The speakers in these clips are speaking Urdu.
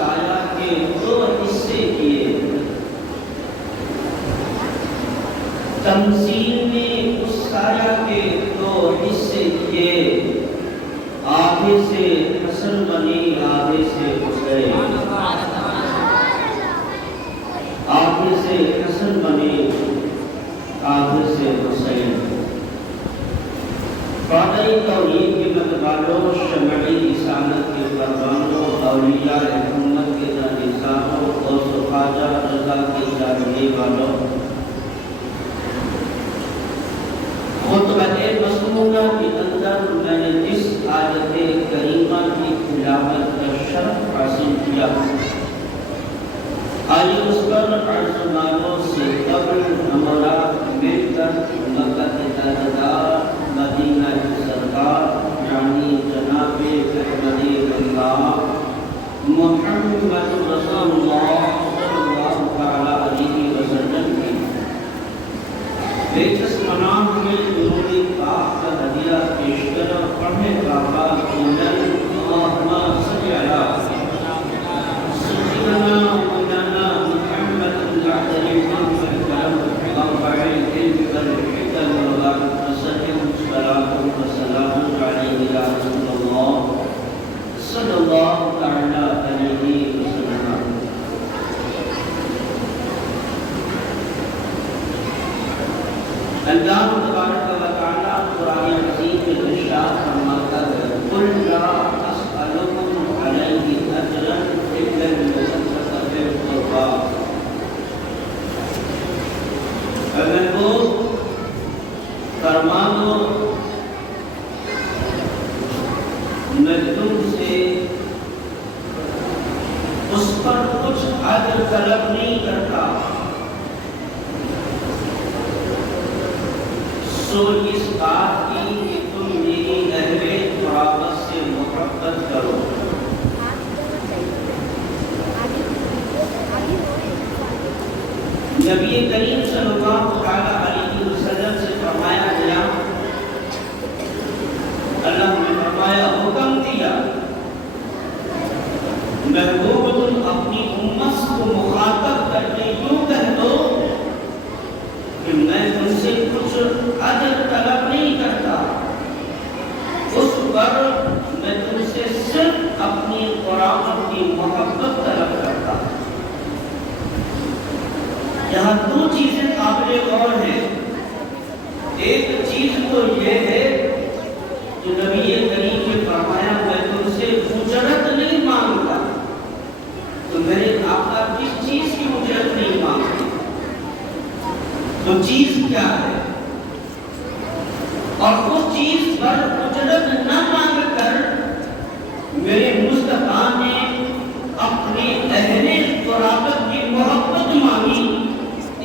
سایہ کے دو حصے کیے، تمثیل میں اس سایہ کے دو حصے کیے، آدھے سے حسن بنی آدھے سے حسین، آدھے سے حسن بنی آدھے سے حسین۔ فاتحی توحید کے متبالوں، شمعی رسالت کے پروانوں، اولیاء حکومت کے جانشانوں، غوث و خواجہ رضا کے جاننے والوں، خطبہ مسمونہ کے اندر میں نے جس آیت کریمہ کی تلاوت کا شرف حاصل کیا، آئیے اس پر عرض مانوں سے قبل ہمارا مل کر مکہ کے تاجدار مدینہ کی سرکار یعنی جناب احمد اللہ محمد رسول اللہ صلی اللہ علیہ وسلم کی بیچس منام میں درود پاک کا ہدیہ پیش کر پڑھنے کا آغاز کیجئے۔ اللہم صلی علی سیدنا مولانا محمد العدل محمد کرم مرفع العلم والحکم والبلاغة وسلم صلاة وسلام علیہ یا رسول اللہ صلی اللہ تعالی علیہ وسلم۔ اللہ تبارک و تعالی قرآن عظیم میں ارشاد فرماتا ہے قل لا اسألکم علیہ اجرا الا الموفقۃ بالقربى، اگر وہ فرما دو میں تم سے اس پر کچھ اجر طلب نہیں کرتا، سو اس بات کی کہ تم میری اہل قرابت سے محبت کرو۔ نبی کریم صلی اللہ علیہ وسلم سے فرمایا گیا، اللہ نے فرمایا حکم دیا، محبوب تم اپنی امت کو مخاطب کرتے یوں کہہ دو کہ میں تم سے کچھ اجر طلب نہیں کرتا، اس پر میں تم سے صرف اپنی قرابت کی محبت طلب کرتا۔ یہاں دو چیزیں قابل غور ہیں، ایک چیز تو یہ ہے کہ نبی کریم نے فرمایا میں تم سے اجرت نہیں مانگتا، تو میرے آقا کس چیز کی اجرت نہیں مانگتے؟ تو چیز کیا ہے؟ اور اس چیز پر اجرت نہ مانگ کر میرے مصطفیٰ نے اپنے اہل قرابت کی محبت مانگی،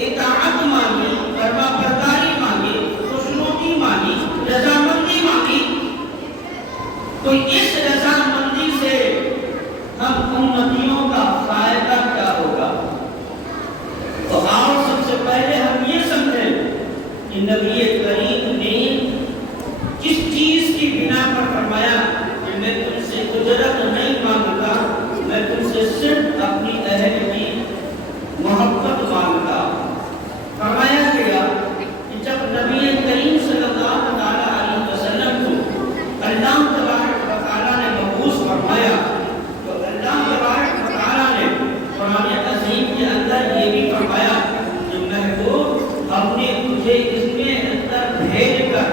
اطاعت مانگی، فرما برداری مانگی، خوشنودی مانگی، رضامندی مانگی، تو اس رضامندی سے ہم امتیوں کا فائدہ کیا ہوگا؟ تو آؤ سب سے پہلے ہم یہ سمجھیں کہ نبی کریم نے جس چیز کی بنا پر فرمایا کہ میں تم سے اجرت نہیں مانگتا، میں تم سے صرف اپنی اہل کی محبت مانگتا۔ فرمایا گیا کہ جب نبی کریم صلی اللہ علیہ وسلم کو اللہ تبارک و تعالی نے مبعوث فرمایا تو اللہ تبارک و تعالی نے قرآن عظیم کے اندر یہ بھی فرمایا کہ محبوب ہم نے تجھے اس میں اندر بھیج کر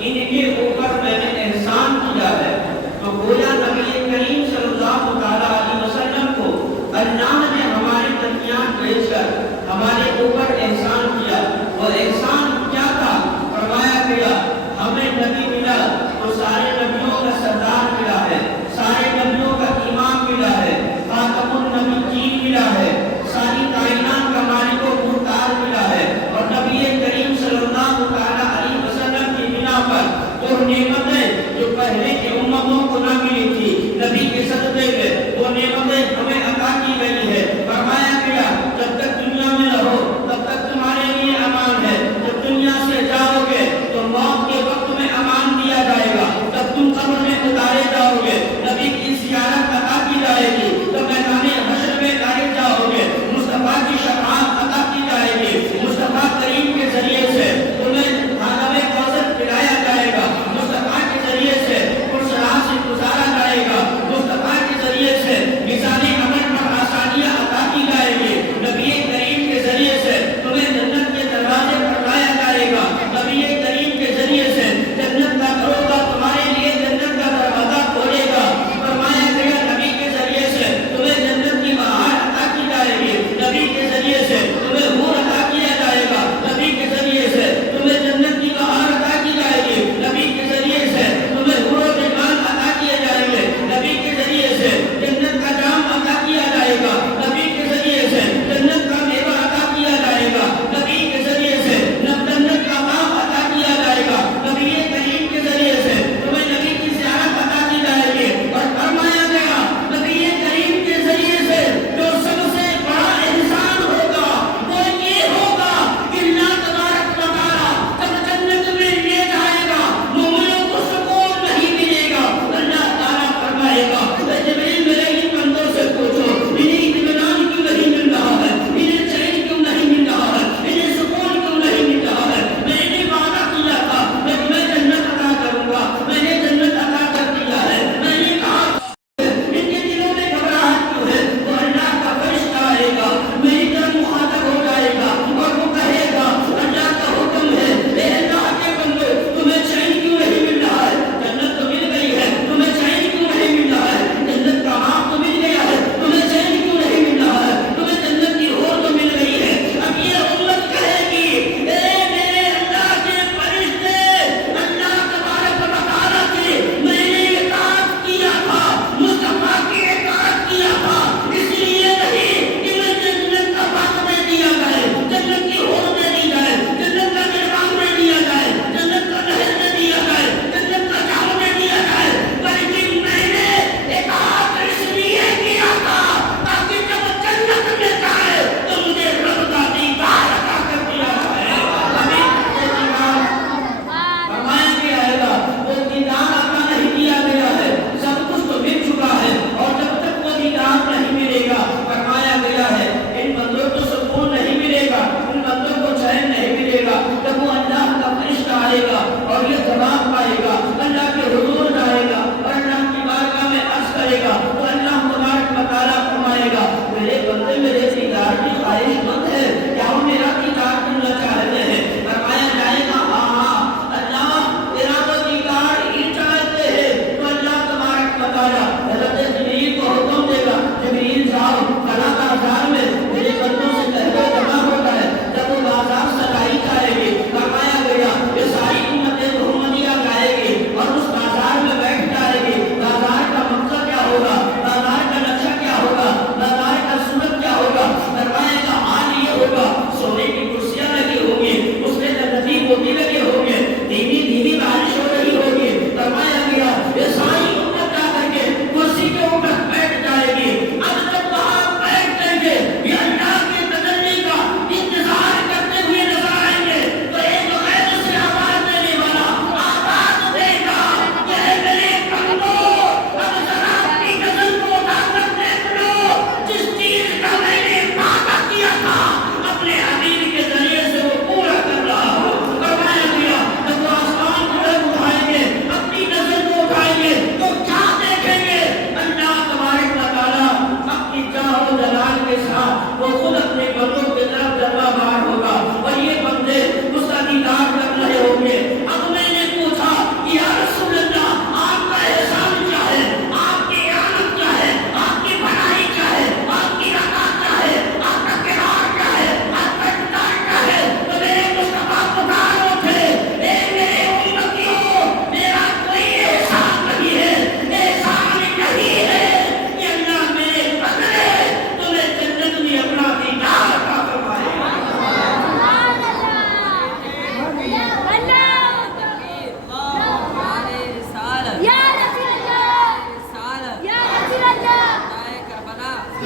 ان کے اوپر میں نے احسان کیا ہے۔ تو گویا نبی کریم صلی اللہ علیہ وسلم کو اللہ نے ہمارے درمیان بھیج کر ہمارے اوپر احسان کیا۔ وہ احسان کیا تھا؟ فرمایا گیا ہمیں نبی ملا تو سارے نبیوں کا سردار ملا ہے، سارے نبیوں کا امام ملا ہے، خاتم النبیین ملا ہے، ساری کائنات کا مالک و مختار ملا ہے، اور نبی کریم صلی اللہ علیہ وسلم کی بنا پر وہ نعمتیں جو پہلے کی امتوں کو نہ ملی تھی نبی کے صدقے میں وہ نعمتیں ہمیں عطا کی گئی ہے۔ فرمایا گیا جب تک دنیا میں رہو تب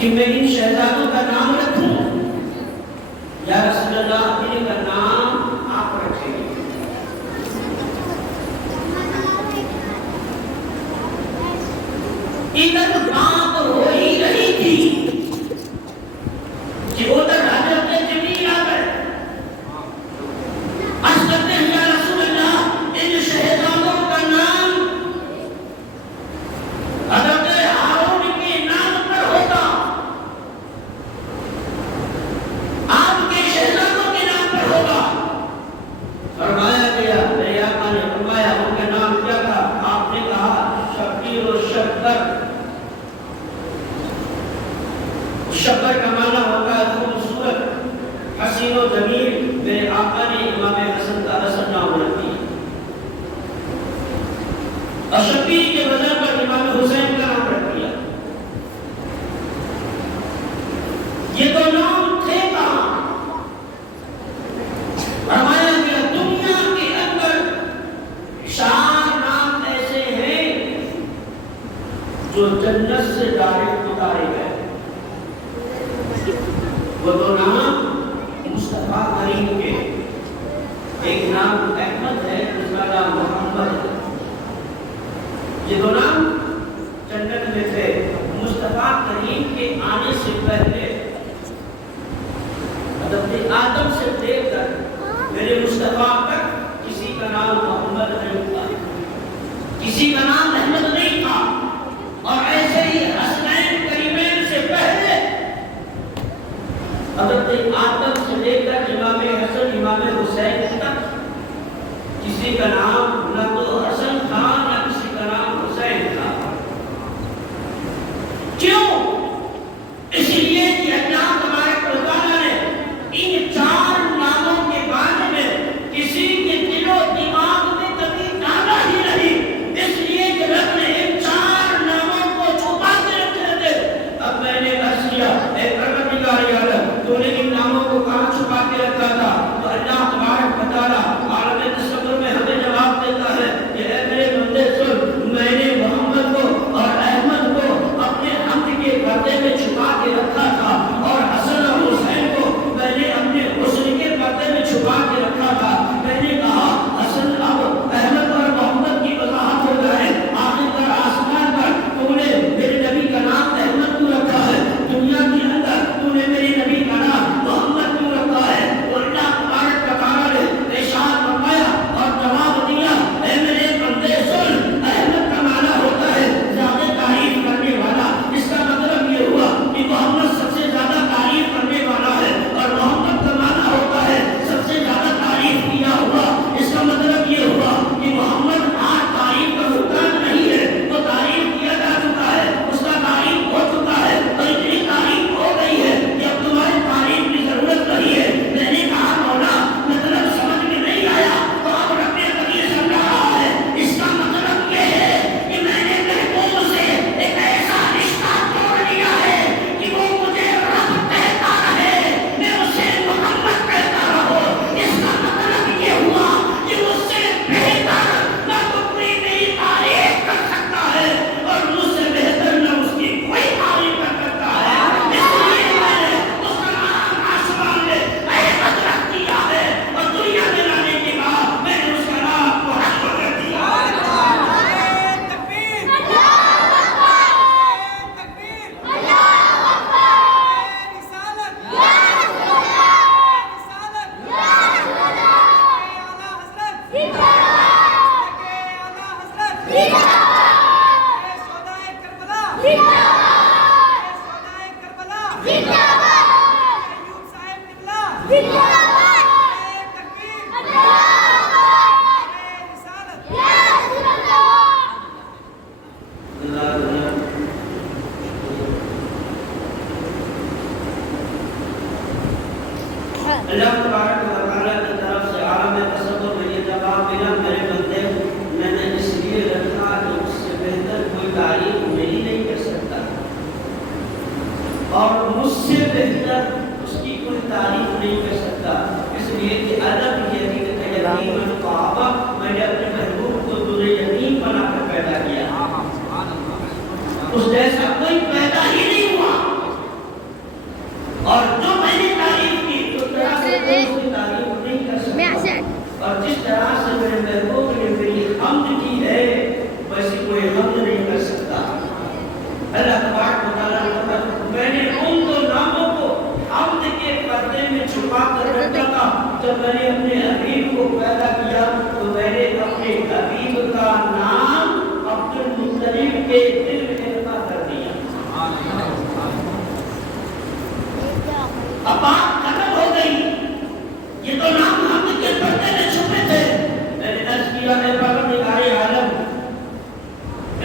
کہ میں ان شہزادوں کا نام رکھوں یا رسول اللہ ان کا نام آپ رکھیں گے؟ ادھر بات ہو ہی رہی تھی کہ ادھر حضرت جبریل آ گئے، عرض کرتے ہیں یا رسول اللہ ان شہزادوں کا نام حضرت ہارون کے نام پر ہوگا، آپ کے شہزادوں کے نام پر ہوگا۔ فرمایا گیا، میرے آقا نے فرمایا ان کا نام کیا تھا؟ آپ نے کہا شبیر و شبر۔ شبر کا معنی ہوتا ہے خوبصورت، حسین و جمیل۔ میرے آقا نے امام حسن کا حسن نام رکھ دیا، اور شبیر کے وجہ پر امام حسین کا نام رکھ دیا۔ یہ تو نام تھے کہاں؟ فرمایا گیا دنیا کے اندر 4 نام ایسے ہیں جو جنت سے ڈائریکٹ اتارے گئے۔ وہ 2 نام مصطفیٰ کریم کے، ایک نام احمد ہے، دوسرا نام محمد ہے۔ یہ 2 نام جنت میں تھے۔ مصطفیٰ کریم کے آنے سے پہلے حضرت آدم سے لے کر میرے مصطفیٰ تک کسی کا نام محمد نہیں تھا، کسی کا نام احمد نہیں تھا۔ اور ایسے ہی حسنین کریمین سے پہلے حضرت آدم سے لے کر امام حسن امام حسین تک کسی کا نام نہ تو حسن تھا نہ کسی کا نام حسین تھا۔ کیوں؟ اس لیے کہ اللہ تبارک و تعالیٰ نے ان 4 ناموں کے بارے میں کسی کے دل و دماغ میں کبھی ڈالا ہی نہیں، اس لیے کہ رب نے ان 4 ناموں کو چھپا کے رکھے تھے۔ اب میں نے عرض کیا اے پروردگار عالم، تو نے ان ناموں کو کہاں چھپا کے رکھا تھا؟ تو اللہ تبارک و تعالیٰ عالم تصور میں ہمیں جواب دیتا ہے کہ اے میرے بندے سن، میں نے محمد کو اور احمد کو اپنے حمد کے پردے میں چھپا کے رکھا تھا، اور حسن اور حسین کو میں نے اپنے حسن کے پردے میں چھپا کے رکھا تھا۔ میں نے کہا حسن اب احمد اور محمد کی وضاحت ہو جائے، آخر پر آسمان پر تو نے میرے نبی کا نام احمد کیوں رکھا ہے؟ دنیا کے اندر تو نے میرے نبی کا نام محمد کیوں رکھا ہے؟ اور اللہ تبارک و تعالیٰ نے ارشاد فرمایا اور جواب دیا، اے میرے بندے سن، احمد کا معنی ہوتا ہے زیادہ تعریف کرنے والا۔ اس کا مطلب یہ ہوا کہ محمد سب سے زیادہ تعریف کرنے والا ہے، اور محمد کا معنی ہوتا ہے سب سے زیادہ تعریف کیا ہوا۔ اس کا مطلب یہ ہوا کہ محمد آج تعریف کا محتاج نہیں ہے، وہ تعریف کیا جا چکا ہے، اس کا تعریف ہو چکا ہے، اور اتنی تعریف ہو گئی ہے کہ اب تمہاری تعریف کی ضرورت نہیں ہے۔ میں نے کہا مولا مطلب سمجھ میں نہیں آیا، تو اب رب نے سمجھ رہا ہے۔ اس کا مطلب یہ ہے کہ میں نے محبوب سے ایک ایسا رشتہ توڑ لیا ہے کہ وہ مجھے رب کہتا رہے، میں اسے محمد کہتا رہوں۔ اس کا مطلب یہ ہوا کہ مجھ سے بہتر نہ تو کوئی میری تعریف کر سکتا ہے، اور مجھ سے بہتر نہ اس کی کوئی تعریف کر سکتا ہے۔ اس لیے میں نے اس کا نام آسمان میں احمد رکھ دیا ہے، اور دنیا میں لانے کے بعد میں نے اس کا نام محمد رکھ دیا ہے۔ اللہ تبارک و تعالیٰ کی طرف سے عالم تصور میں یہ جواب ملا، میرے بندے میں نے اس لیے رکھا کہ اس سے بہتر کوئی تعریف میری نہیں کر سکتا، اور مجھ سے بہتر اس کی کوئی تعریف نہیں کر سکتا۔ اس لیے کہ ادب یہ یتیم القعبہ، میں نے اپنے محبوب کو دور یتیم بنا کر پیدا کیا، اس جیسا کوئی پیدا ہی نہیں ہوا۔ دل میں عطا کر دیا۔ اب بات ختم ہو گئی، یہ تو نام محمد کے پردے میں چھپے تھے۔ میں نے عرض کیا ہے پروردگار عالم،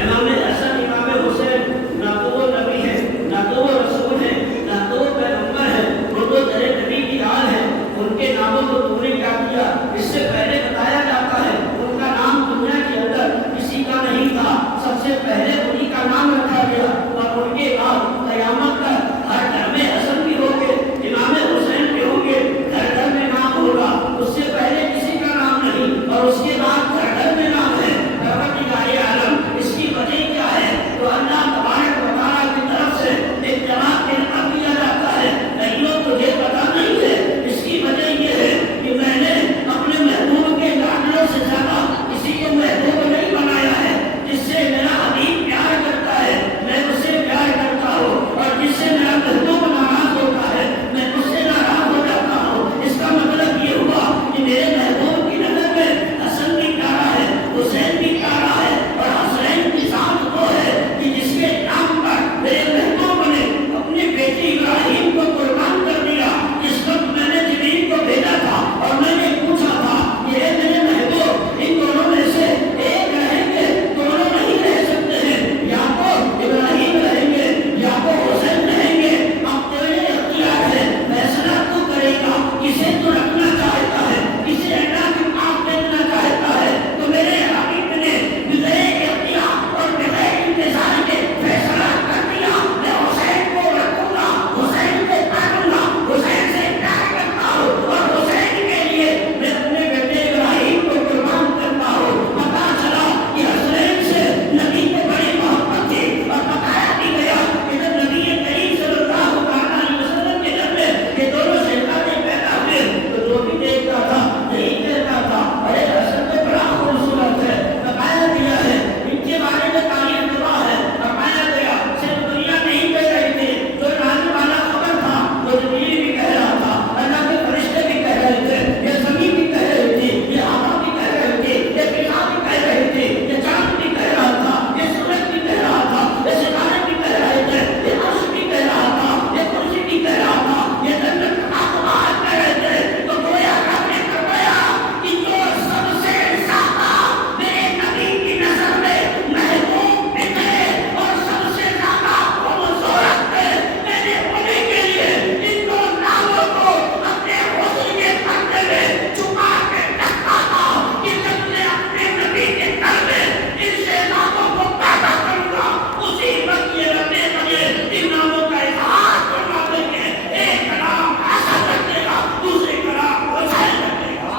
امام حسن امام حسین نہ تو وہ نبی ہے، نہ تو وہ رسول ہے، نہ تو وہ پیغمبر ہے، وہ تو تیرے نبی کی آل ہے، ان کے ناموں کو تم نے کیا کیا؟ اس سے پہلے بتایا جاتا ہے ان کا نام دنیا کے اندر کسی کا نہیں تھا، سب سے پہلے انہی کا نام رکھا گیا، اور ان کے بعد قیامت تک ہر گھر میں حسن بھی ہوں گے، امام حسین بھی ہوں گے، گھر گھر میں نام ہوگا، اس سے پہلے کسی کا نام نہیں، اور اس کے بعد گھر گھر میں نام ہے۔ پروردگار عالم، اس کی وجہ کیا ہے؟ تو اللہ تبارک و تعالیٰ کی طرف سے ایک جواب دیا جاتا ہے، نہیں تجھے پتا نہیں ہے، اس کی وجہ یہ ہے کہ میں نے اپنے محبوب کے لاڈلوں سے زیادہ کسی کو محبوب نہیں بنایا ہے۔ جس سے میرا حبیب پیار کرتا ہے میں اس سے پیار کرتا ہوں، اور جس سے میرا محبوب ناراض ہوتا ہے میں اس سے ناراض ہو جاتا ہوں۔ اس کا مطلب یہ ہوا کہ میرے محبوب کی نظر میں حسن بھی پیارا ہے، حسین بھی پیارا ہے، اور حسین کی ذات وہ ہے کہ جس کے نام پر میرے محبوب نے اپنے بیٹی ابراہیم کو قربان کر دیا۔ جس وقت میں نے جبریل کو بھیجا تھا اور میں نے پوچھا تھا کہ اے میرے محبوب، ان دونوں میں سے ایک رہیں گے، دونوں نہیں رہ سکتے ہیں، یا تو ابراہیم رہیں گے یا تو حسین رہیں گے، اب تیرے اختیار ہے، فیصلہ تو کرے گا، کسے تو رکھنا چاہتا ہے، کسے اللہ کی آنکھ دیکھنا چاہتا ہے۔ تو میرے حبیب نے بغیر اختیار اور بغیر انتظار کے فیصلہ کر دیا، میں حسین کو رکھوں گا، حسین کو پالوں گا، حسین سے پیار کرتا ہوں، اور حسین کے لیے میں اپنے بیٹے ابراہیم کو قربان کرتا ہوں۔ پتا چلا کہ حسین سے نبی کو بڑی محبت تھی، اور بتایا بھی گیا کہ جب نبی کریم صلی اللہ علیہ وسلم کے گھر میں یہ دونوں شہزادے پیدا ہوئے تو جو بھی دیکھتا تھا یہی کہتا تھا، ارے حسن تو بڑا خوبصورت ہے۔ بتایا گیا ہے ان کے بارے میں تاریخ گواہ ہے، بتایا گیا صرف دنیا نہیں کہہ رہی تھی، جو لانے والا خبر تھا وہ جبریل بھی کہہ رہا تھا، اللہ کے فرشتے بھی کہہ رہے تھے، یہ زمین بھی کہہ رہی تھی، یہ ہوا بھی کہہ رہی تھی، یہ فضا بھی کہہ رہی تھی، یہ چاند بھی کہہ رہا تھا، یہ سورج بھی کہہ رہا تھا، یہ ستارے بھی کہہ رہے تھے، یہ عرش بھی کہہ رہا تھا، یہ کرسی بھی کہہ رہا تھا، یہ جنت کا آسمان کہہ رہے تھے۔ تو گویا رب نے فرمایا کہ جو سب سے زیادہ میرے نبی کی نظر میں محبوب بھی تھے اور سب سے زیادہ خوبصورت تھے، میں نے انہیں کے لیے ان دو ناموں کو اپنے حسن کے پردے میں چھپا کے رکھا تھا کہ جب میں اپنے نبی کے گھر میں ان شہزادوں کو پیدا کروں گا اسی وقت یہ ربے بنے ان ناموں کا اظہار فرما دیں گے۔ ایک کا نام حسن رکھے گا، دوسرے کا نام حسین رکھے گا۔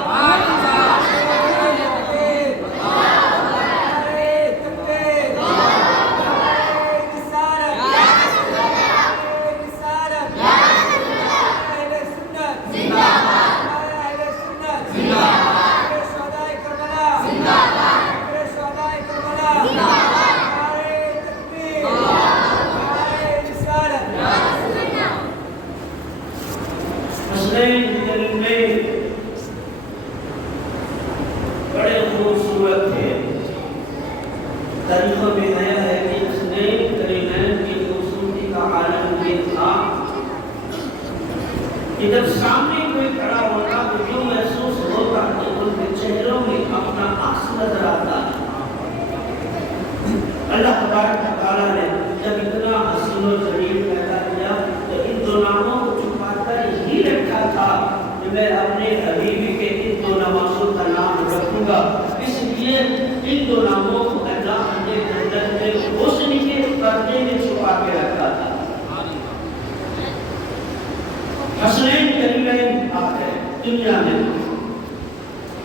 حسین کریمین بڑے خوبصورت تھے۔ تاریخوں میں آیا ہے کہ حسین کریمین کی خوبصورتی کا عالم یہ تھا کہ جب سامنے کوئی کھڑا ہوتا تو یوں محسوس ہوتا کہ ان کے چہروں میں اپنا عکس نظر آتا ہے۔ اللہ تبارک و تعالیٰ نے جب اتنا حسین و جمیل پیدا کیا تو ان دو ناموں کو چھپا کر ہی رکھا تھا کہ میں اپنے حبیب کے ان دو نوازوں کا نام رکھوں گا۔ اس لیے ان دو ناموں کو اللہ نے جنت میں حسن کے پردے میں چھپا کے رکھا تھا۔ حسنین کریمین آتے دنیا میں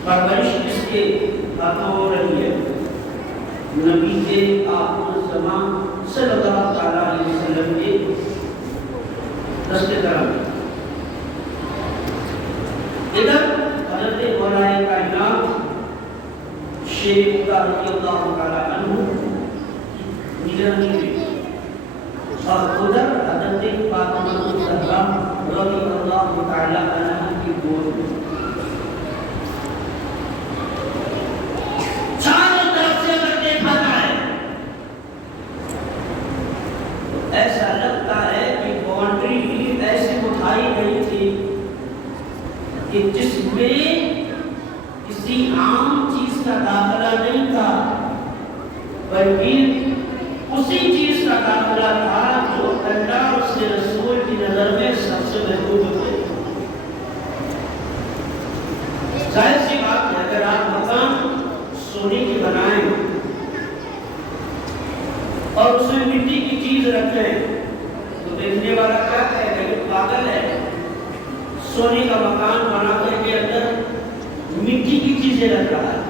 پرورش اس کے ہاتھوں ہو رہی ہے۔ نبی کے آخر زمان صلی اللہ تعالیٰ علیہ وسلم کے دستے کرم ادھر حضرت مولانا کائنات شیخ خدا رضی اللہ تعالیٰ عنہ نگرانی میں، اور ادھر حضرت فاطمہ الزہرا رضی اللہ تعالیٰ عنہ کی گود میں۔ چاروں طرف سے اگر دیکھا جائے ایسا لگتا ہے کہ باؤنڈری ایسے اٹھائی گئی تھی کہ جس میں کسی عام چیز کا داخلہ نہیں تھا، بلکہ اسی چیز کا داخلہ تھا جو اللہ اور اس کے رسول کی نظر میں سب سے محبوب تھے۔ ظاہر سی بات ہے، اگر آپ مکان سونے کی بنائیں اور اس میں مٹی کی چیز رکھیں تو دیکھنے والا کیا کہے گا کہ پاگل ہے، سونے کا مکان بنانے کے اندر مٹی کی چیزیں رکھ رہا ہے۔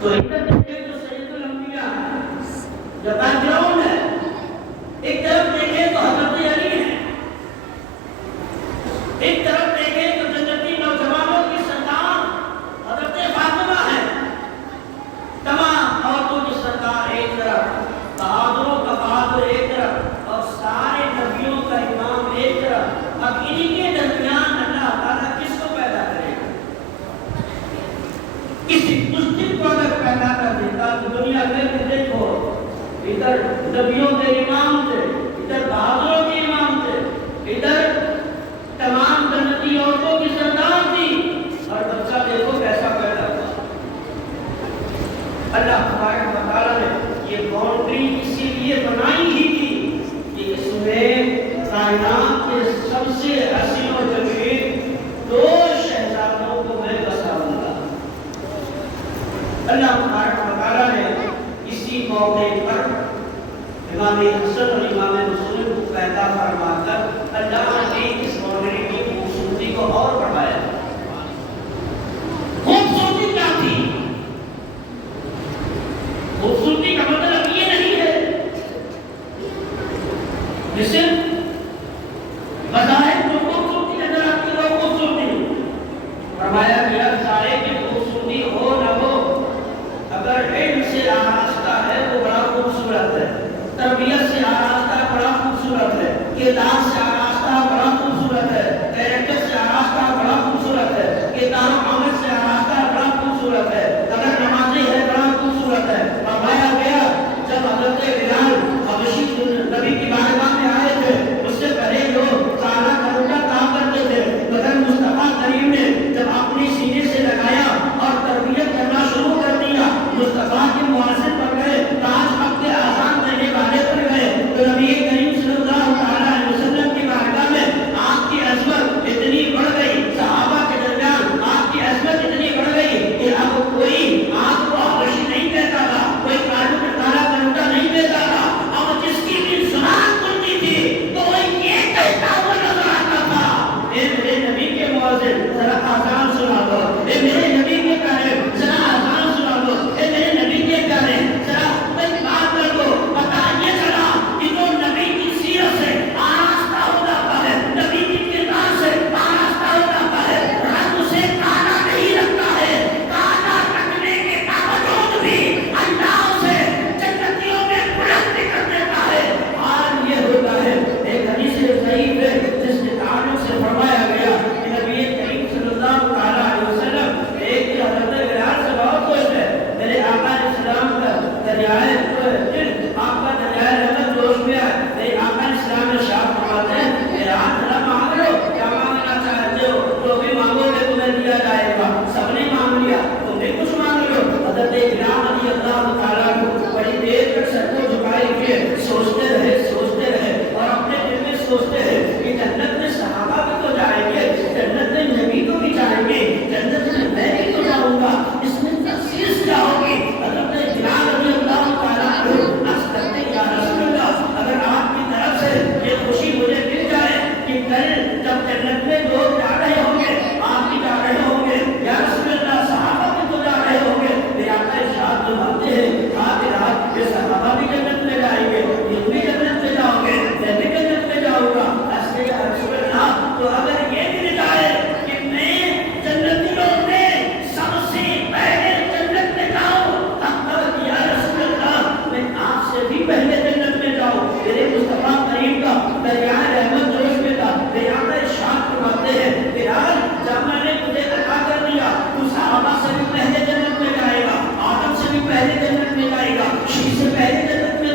تو ادھر دیکھیں تو سید الانبیاء جو بیک گراؤنڈ ہے، ایک طرف دیکھیں تو حضرت علی ہے، ایک طرف دیکھیں تو جنتی نوجوانوں کی سردار حضرت فاطمہ ہے، تمام عورتوں کی سردار ایک طرف، بہادروں کا بہادر ایک طرف، اور سارے نبیوں کا امام ایک طرف۔ اب انہی کے درمیان اللہ تعالیٰ کس کو پیدا کرے گا؟ کسی مسلم کو اگر پیدا کر دیتا تو دنیا میں دیکھو، ادھر نبیوں کے امام تھے، ادھر بہادروں کے امام تھے، ادھر تمام جنتی عورتوں کی سردار تھی، اور بچہ دیکھو کیسا پیدا ہوا۔ اللہ تبارک و تعالیٰ نے یہ باؤنڈری اسی لیے بنائی ہی تھی کہ اس میں کائنات کے سب سے حسین و جمیل دو شہزادوں کو میں بساؤں گا۔ اللہ تبارک و تعالیٰ نے اسی موقع پر امام حسن اور امام حسین کو پیدا فرما کر اللہ نے اس باؤنڈری کی خوبصورتی کو اور بڑھایا۔ خوبصورتی کیا تھی؟ خوبصورتی کا مطلب یہ نہیں ہے کہ صرف بظاہر جو خوبصورتی نظر آتی ہے وہ خوبصورتی، فرمایا گیا سارے کی خوبصورتی ہو نہ ہو، اگر علم سے آراستہ ہے تو بڑا خوبصورت ہے، تربیت سے آراستہ بڑا خوبصورت ہے، کردار سے آراستہ بڑا خوبصورت ہے، کیریکٹر سے آراستہ بڑا خوبصورت ہے، کردار و عمل سے آراستہ بڑا خوبصورت ہے، اگر نمازی ہے بڑا خوبصورت ہے۔ فرمایا گیا جب حضرت بلال حبشی نبی کی بارگاہ میں آئے تھے، اس سے پہلے جو سارا کروٹا کام کرتے تھے، مگر مصطفیٰ کریم نے جب اپنی سینے سے لگایا اور تربیت کرنا شروع کر دیا، مصطفیٰ کے مؤذن پر گئے، تاج حق کے آزان دینے والے پر گئے، تو نبی کریم صلی اللہ علیہ وسلم کی بارگاہ میں آپ کی عظمت اتنی بڑھ گئی، صحابہ کے درمیان آپ کی عظمت اتنی بڑھ گئی کہ اب کوئی آپ کو حبشی نہیں کہتا تھا، کوئی کالو کا کالا کروٹا نہیں کہتا تھا، اور جس کی بھی زبان کھلتی تھی تو وہ یہ کہتا ہوا نظر آتا تھا، اے میرے نبی کے مؤذن ذرا آزان سنا دو، اے میرے نبی کے پیارے ذرا آزان سنا دو، اے میرے نبی کے پیارے ذرا کوئی بات کر دو۔ پتہ یہ چلا کہ جو نبی کی سیرت سے آراستہ ہو جاتا ہے، نبی کی کردار سے آراستہ ہو جاتا ہے، رنگ سے کالا نہیں رکھتا ہے، کالا رکھنے کے باوجود بھی اللہ اسے جنتیوں میں بلند کر دیتا ہے۔ حال یہ ہوتا ہے، ایک حدیث ضعیف ہے جس کے تعلق سے فرمایا گیا کہ نبی کریم صلی اللہ علیہ وسلم ایک حضرت بلال سے بہت خوش ہے، میرے آقا علیہ السلام کا دریائے آپ کا دریائے رحمت جوش میں ہے، میرے آقا علیہ السلام نے شاپ فرماتے ہیں میرا ذرا مانگ لو، کیا مانگنا چاہتے ہو، جو بھی مانگو گے تمہیں دیا جائے گا۔ سب نے مانگ لیا، تم بھی کچھ مانگ لو۔ حضرت بلال رضی اللہ تعالیٰ کو بڑی دیر تک سر کو جھکائے ہوئے سوچتے رہے اور اپنے دل میں سوچتے ہیں کہ جنت میں صحابہ بھی تو جائیں گے، جنت میں نبی کو بھی جائیں گے، جنت میں میں بھی تو جاؤں گا، اس میں تخصیص کیا ہوگی؟ حضرت بلال رضی اللہ تعالیٰ کو عرض کرتے ہیں یا رسول اللہ، اگر آپ کی طرف سے یہ خوشی مجھے مل جائے کہ کل جب جنت میں لوگ جا رہے ہوں گے، آپ بھی جا رہے ہوں گے، یا رسول اللہ صحابہ بھی تو جا رہے ہوں گے، میرے آقا ارشاد فرماتے ہیں رات یہ صحابہ بھی جنت میں جائیں گے، تم بھی جنت میں جاؤ گے، میں بھی جنت میں جاؤں گا۔ ایسے یا رسول اللہ، تو اگر یہ مل جائے کہ میں جنتیوں میں سب سے پہلے جنت میں جاؤں، اب یا رسول اللہ میں آپ سے بھی پہلے جنت میں جاؤں، میرے مصطفیٰ کریم کا دریائے رحمت جوش میں تھا، میرے آقا ارشاد فرماتے ہیں بلال جب میں نے تجھے عطا کر دیا تو صحابہ سے بھی پہلے جنت میں جائے گا، آدم سے بھی پہلے جنت میں جائے گا، شیش سے پہلے جنت میں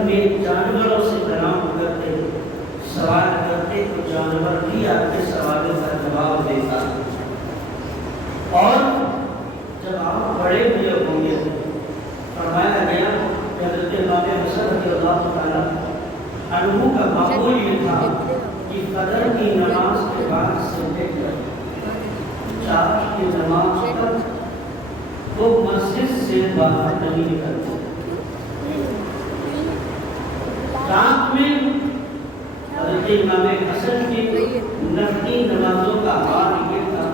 جب یہ جانوروں سے کلام کرتے سوال کرتے تو جانور بھی آپ کے سوالوں کا جواب دیتا اور جب آپ بڑے ہوئے ہوں گے فرمایا گیا کہ حضرت امام حسن رضی اللہ تعالیٰ عنہ کا معمول یہ تھا کہ فجر کی نماز کے بعد سے لے کر چاش کی نماز تک وہ مسجد سے باہر نہیں نکلتے رات میں حضرت امام حسن کی نفلی نمازوں کا حال یہ تھا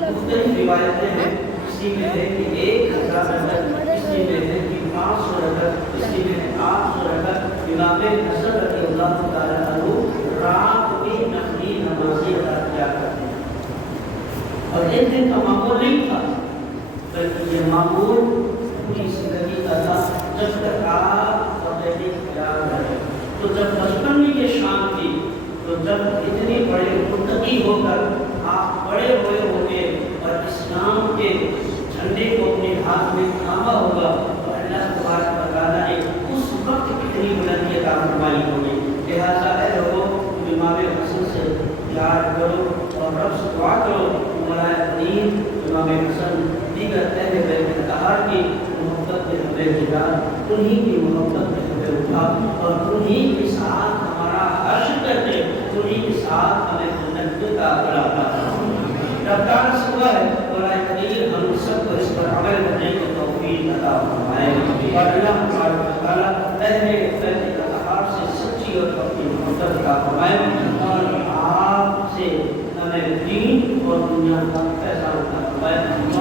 مختلف روایتیں ہیں کسی میں ہے کہ 1000 رکعت کسی میں ہے کہ 500 رکعت کسی میں ہے 800 رکعت امام حسن رضی اللہ تعالیٰ عنہ رات میں نفلی نمازیں ادا کیا کرتے ہیں اور ایک دن کا معمول نہیں تھا بلکہ یہ معمول پوری زندگی کا تھا جب تک آپ اور بیٹے خیال رہے تو جب بچپن میں یہ شان تھی تو جب اتنے بڑے متقی ہو کر آپ بڑے ہوئے ہوں گے اور اسلام کے جھنڈے کو اپنے ہاتھ میں تھاما ہوگا تو اللہ تبارک و تعالیٰ نے اس وقت کتنی بلندی عطا فرمائی ہوگی لہٰذا اے لوگوں امام حسن سے پیار کرو اور رب سے دعا کرو مولا کریم امام حسن دیگر اہل بیت اطہار کی محبت میں ہمیں جگا انہی کی محبت میں ہمیں اٹھا اور انہی کے ساتھ ہمارا حشر کرتے انہی کے ساتھ ہمیں جنت کا عطا رفتار سوا ہے مولا کریم ہم سب کو اس پر عمل کرنے کی توفیق عطا فرمائے اور اللہ تبارک و تعالیٰ اہل بیت اطہار سے سچی اور اپنی محبت عطا فرمائے اور آپ سے ہمیں دین اور دنیا کا فیصلہ عطا فرمائے